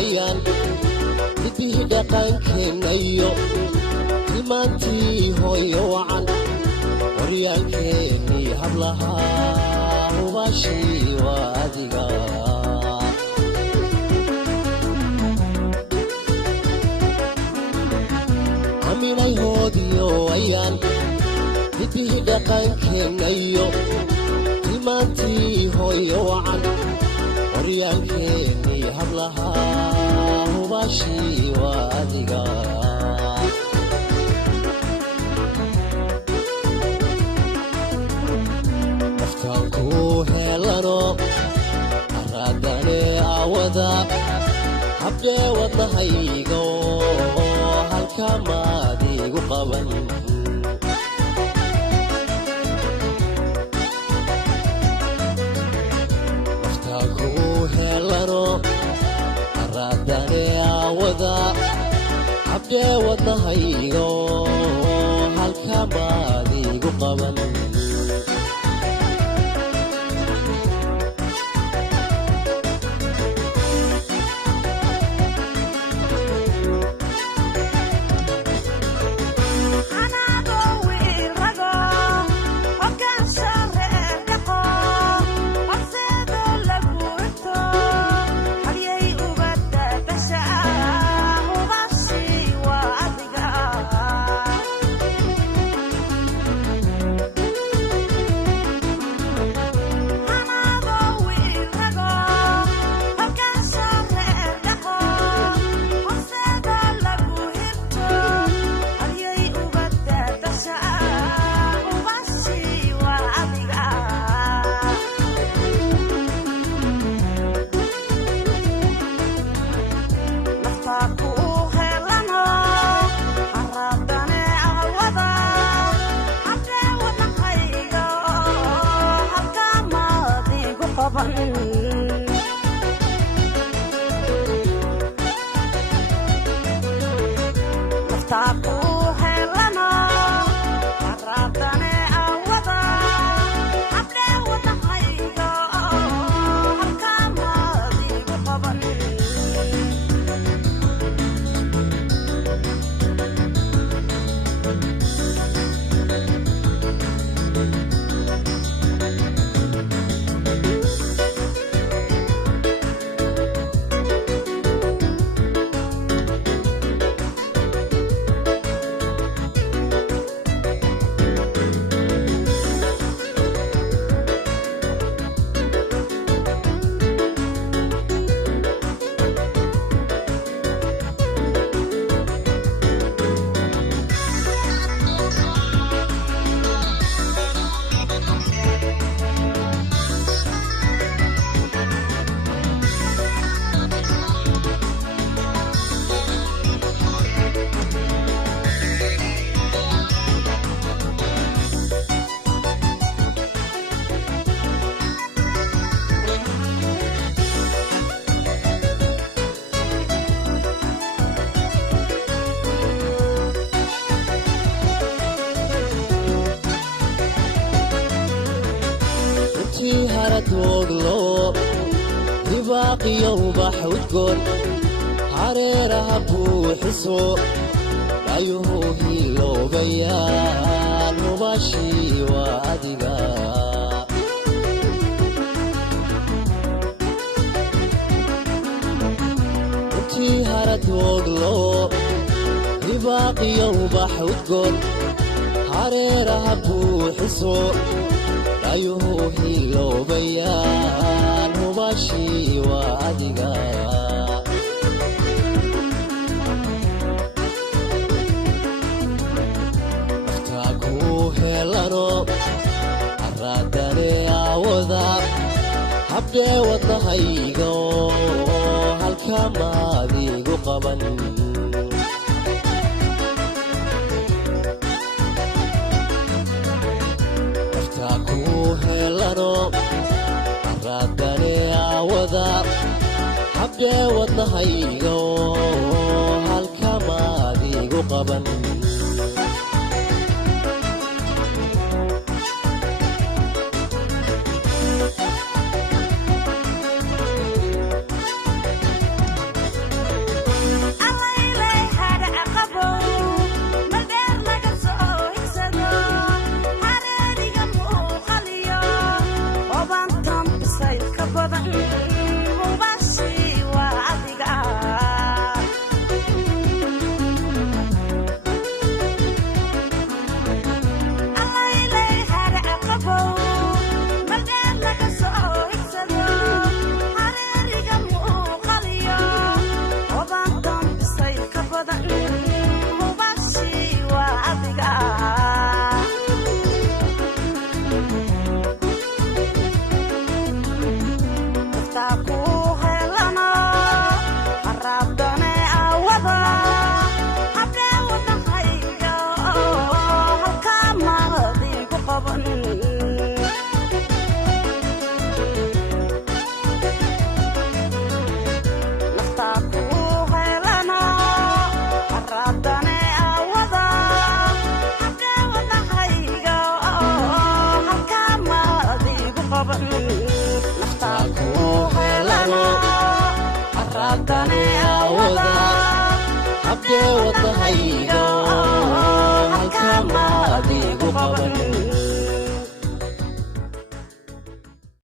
ayaan midbihii dhaqankeennayo tilmaantii hooyo wacan waryaalkeennii hablahaa hubaashii waa adiga aminay hoodiyo ayaan midbihii dhaqankeennayo tilmaantii hooyo wacan waryaalkeennii hablahaa hubaashii waa adiga naftaan ku helano araadane aawada habdee wadnahaygo halka maadigu qaban araadane aawada habdee wadnahaygo halka maadigu qaban haradwoglo hibaqiyo ubaxudgoon hareeraha buuxiso ayuhu hiloobayaan hubaashii waa adiga intii haradwoglo hibaqiyo ubaxudgoon hareeraha buuxiso ayuhu hiloobayaan hubaashii waa adiga naftaa ku helano araadane aawada habdee wadnahaygo halka maadigu qaban araadane aawada habdee wadnahaygo halka maadigu qaban